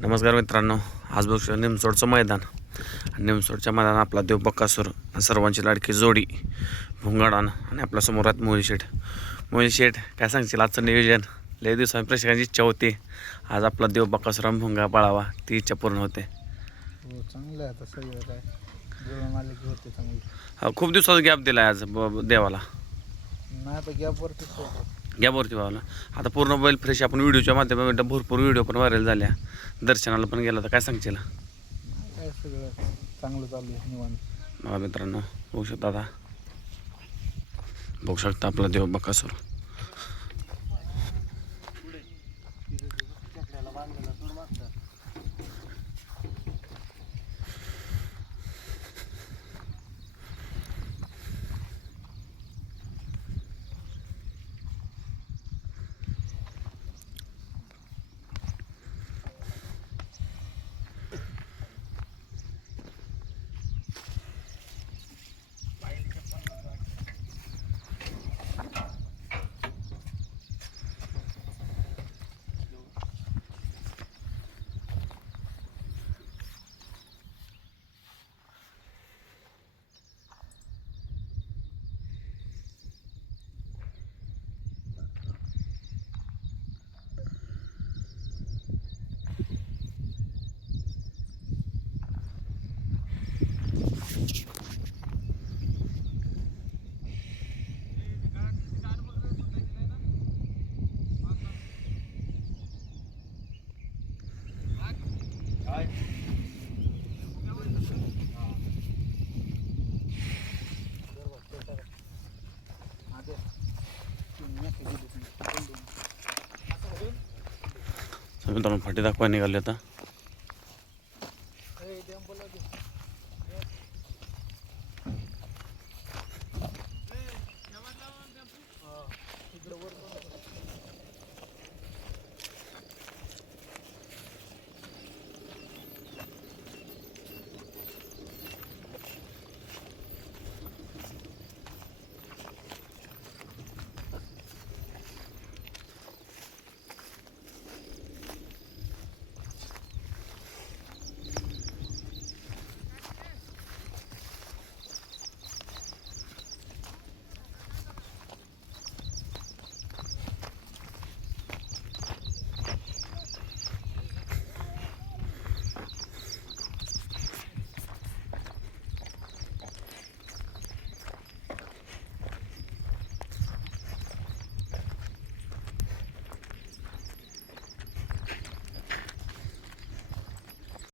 नमस्कार मित्रांनो, आज बघू निमसोडचं मैदान. निमसोडच्या मैदानात आपला देव बक्कासूर, सर्वांची लाडकी जोडी भुंगाडान आणि आपल्या समोर आहेत मोहिल शेठ. मोहिल शेठ, काय सांगशील आजचं नियोजन? लय दिवसांनी प्रेक्षकांची इच्छा होती आज आपला देव बक्कासूर आणि भुंगा पळावा, ती इच्छा पूर्ण होते. हो, चांगलं आहे. आता सगळं काय जुळून आले की होते चांगलं. खूप दिवसाचा गॅप दिला आज देवाला, नाही आता गॅपवरतीच होतो. गॅपवरती व्हावला. आता पूर्ण बैल फ्रेश. आपण व्हिडिओच्या माध्यमातून भरपूर व्हिडिओ पण व्हायरल झाल्या, दर्शनाला पण गेला. तर काय सांगशील? काय सगळं चांगलं चालू आहे निवांत. बघा मित्रांनो, बघू शकता आता, बघू शकता आपला देव बक्कासूर. मित्रांनो, फाटी दाखवा निघाले आता.